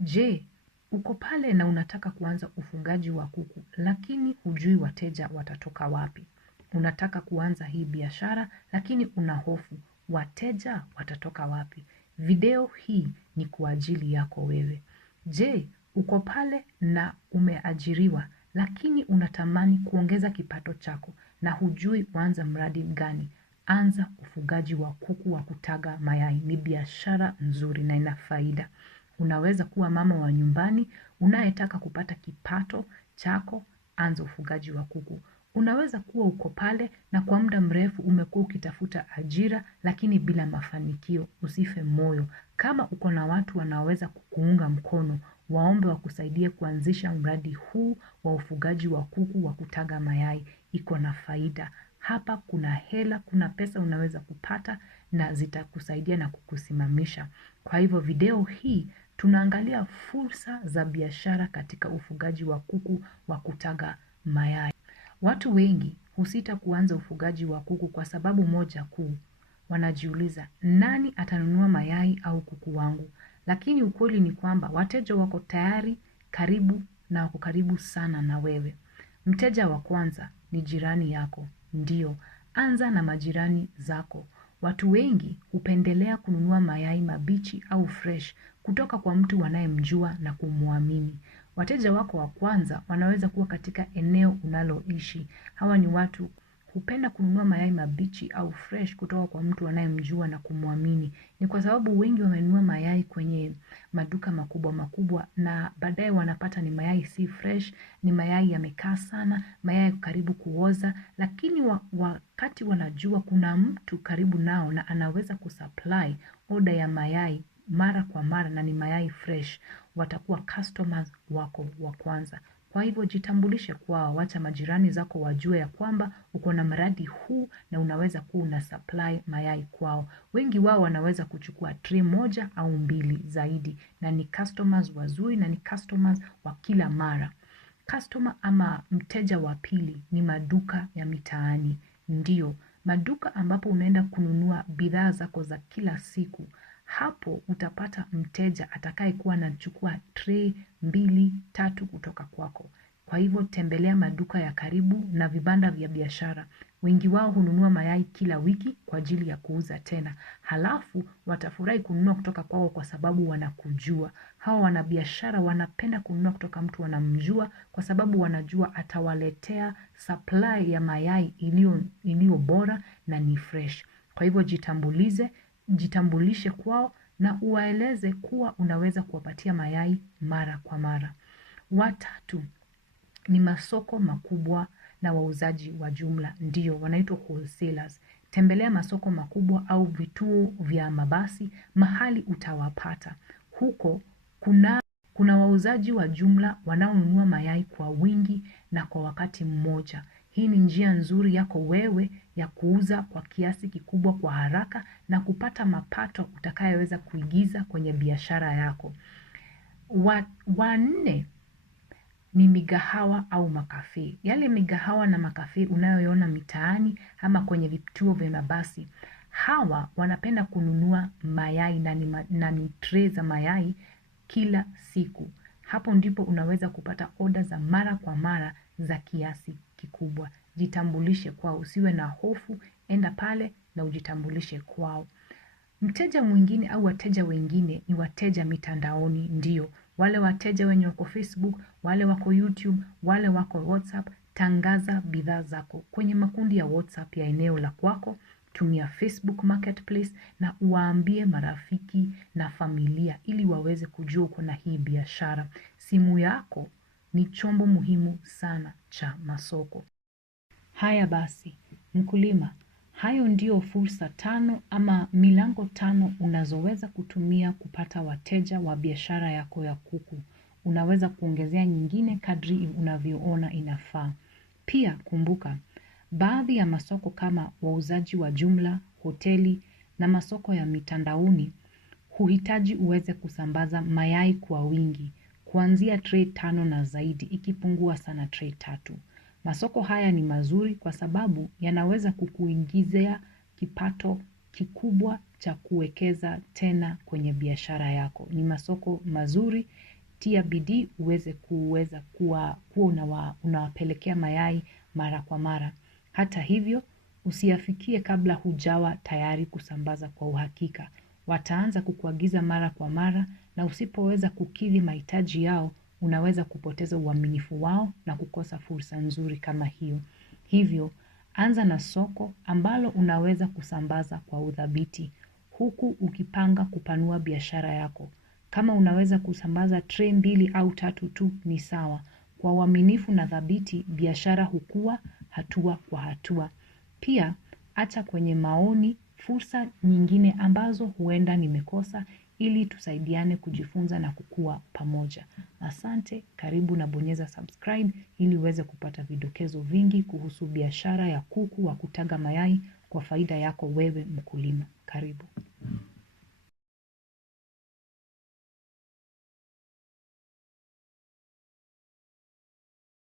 Je, uko pale na unataka kuanza ufugaji wa kuku, lakini hujui wateja watatoka wapi? Unataka kuanza hii biashara, lakini una hofu, wateja watatoka wapi? Video hii ni kwa ajili yako wewe. Je, uko pale na umeajiriwa, lakini unatamani kuongeza kipato chako na hujui kuanza mradi gani? Anza ufugaji wa kuku wa kutaga mayai. Ni biashara nzuri na ina faida. Unaweza kuwa mama wa nyumbani, unayetaka kupata kipato chako, anza ufugaji wa kuku. Unaweza kuwa uko pale na kwa muda mrefu umekuwa ukitafuta ajira lakini bila mafanikio. Usife moyo. Kama uko na watu wanaweza kukuunga mkono, waombe wakusaidie kuanzisha mradi huu wa ufugaji wa kuku wa kutaga mayai. Iko na faida. Hapa kuna hela, kuna pesa unaweza kupata na zitakusaidia na kukusimamisha. Kwa hivyo video hii tunaangalia fursa za biashara katika ufugaji wa kuku wa kutaga mayai. Watu wengi husita kuanza ufugaji wa kuku kwa sababu moja kuu. Wanajiuliza, nani atanunua mayai au kuku wangu? Lakini ukweli ni kwamba wateja wako tayari, karibu na wako karibu sana na wewe. Mteja wa kwanza ni jirani yako. Ndio, anza na majirani zako. Watu wengi hupendelea kununua mayai mabichi au fresh kutoka kwa mtu wanayemjua na kumuamini. Wateja wako wa kwanza wanaweza kuwa katika eneo unaloishi. Hawa ni watu hupenda kununua mayai mabichi au fresh kutoka kwa mtu wanayemjua na kumuamini. Ni kwa sababu wengi wamenunua mayai kwenye maduka makubwa makubwa na baadaye wanapata ni mayai si fresh, ni mayai yamekaa sana, mayai karibu kuoza, lakini wakati wanajua kuna mtu karibu nao na anaweza kusupply order ya mayai mara kwa mara na ni mayai fresh, watakuwa customers wako wa kwanza. Kwa hivyo jitambulishe kwao, wacha majirani zako wajue ya kwamba uko na mradi huu na unaweza kuwa una supply mayai kwao. Wengi wao wanaweza kuchukua tray moja au mbili zaidi na ni customers wazuri na ni customers wa kila mara. Customer ama mteja wa pili ni maduka ya mitaani. Ndio, maduka ambapo unaenda kununua bidhaa zako za kila siku. Hapo utapata mteja atakaye kuwa anachukua tray 2, 3 kutoka kwako. Kwa hivyo tembelea maduka ya karibu na vibanda vya biashara. Wengi wao hununua mayai kila wiki kwa ajili ya kuuza tena. Halafu watafurahi kununua kutoka kwako kwa sababu wanakujua. Hawa wanabiashara wanapenda kununua kutoka mtu wanamjua kwa sababu wanajua atawaletea supply ya mayai iliyo bora na ni fresh. Kwa hivyo jitambulishe kwao na uwaeleze kuwa unaweza kuwapatia mayai mara kwa mara. Watatu ni masoko makubwa na wauzaji wa jumla. Ndio, wanaitwa wholesalers. Tembelea masoko makubwa au vituo vya mabasi, mahali utawapata. Huko kuna wauzaji wa jumla wanaonunua mayai kwa wingi na kwa wakati mmoja. Hii ni njia nzuri yako wewe ya kuuza kwa kiasi kikubwa kwa haraka na kupata mapato utakayoweza kuigiza kwenye biashara yako. Wanne ni migahawa au makafe. Yale migahawa na makafe unayoona mitaani ama kwenye vituo vya mabasi. Hawa wanapenda kununua mayai na ni tray za mayai kila siku. Hapo ndipo unaweza kupata order za mara kwa mara za kiasi kikubwa. Jitambulishe kwao, usiwe na hofu, enda pale na ujitambulishe kwao. Mteja mwingine au wateja wengine ni wateja mitandaoni. Ndio, wale wateja wenye wako Facebook, wale wako YouTube, wale wako WhatsApp. Tangaza bidhaa zako kwenye makundi ya WhatsApp ya eneo la kwako. Tumia Facebook Marketplace na uwaambie marafiki na familia ili waweze kujua uko na hii biashara. Simu yako ni chombo muhimu sana cha masoko. Haya basi, mkulima, hayo ndio fursa 5 ama milango 5 unazoweza kutumia kupata wateja wa biashara yako ya kuku. Unaweza kuongezea nyingine kadri unavyoona inafaa. Pia kumbuka, baadhi ya masoko kama wauzaji wa jumla, hoteli na masoko ya mitandaoni huhitaji uweze kusambaza mayai kwa wingi, kuanzia tray 5 na zaidi, ikipungua sana tray 3. Masoko haya ni mazuri kwa sababu yanaweza kukuingizia kipato kikubwa cha kuwekeza tena kwenye biashara yako. Ni masoko mazuri, tia bidii uweze kuwa unawapelekea mayai mara kwa mara. Hata hivyo, usiyafikie kabla hujawa tayari kusambaza kwa uhakika. Wataanza kukuagiza mara kwa mara na usipoweza kukidhi mahitaji yao, unaweza kupoteza uaminifu wao na kukosa fursa nzuri kama hiyo. Hivyo, anza na soko ambalo unaweza kusambaza kwa udhabiti. Huku ukipanga kupanua biashara yako. Kama unaweza kusambaza tray 2 au 3 tu ni sawa. Kwa uaminifu na dhabiti, biashara hukua hatua kwa hatua. Pia, acha kwenye maoni fursa nyingine ambazo huenda nimekosa ili tusaidiane kujifunza na kukua pamoja. Asante, karibu na bonyeza subscribe ili uweze kupata vidokezo vingi kuhusu biashara ya kuku wa kutaga mayai kwa faida yako wewe mkulima. Karibu.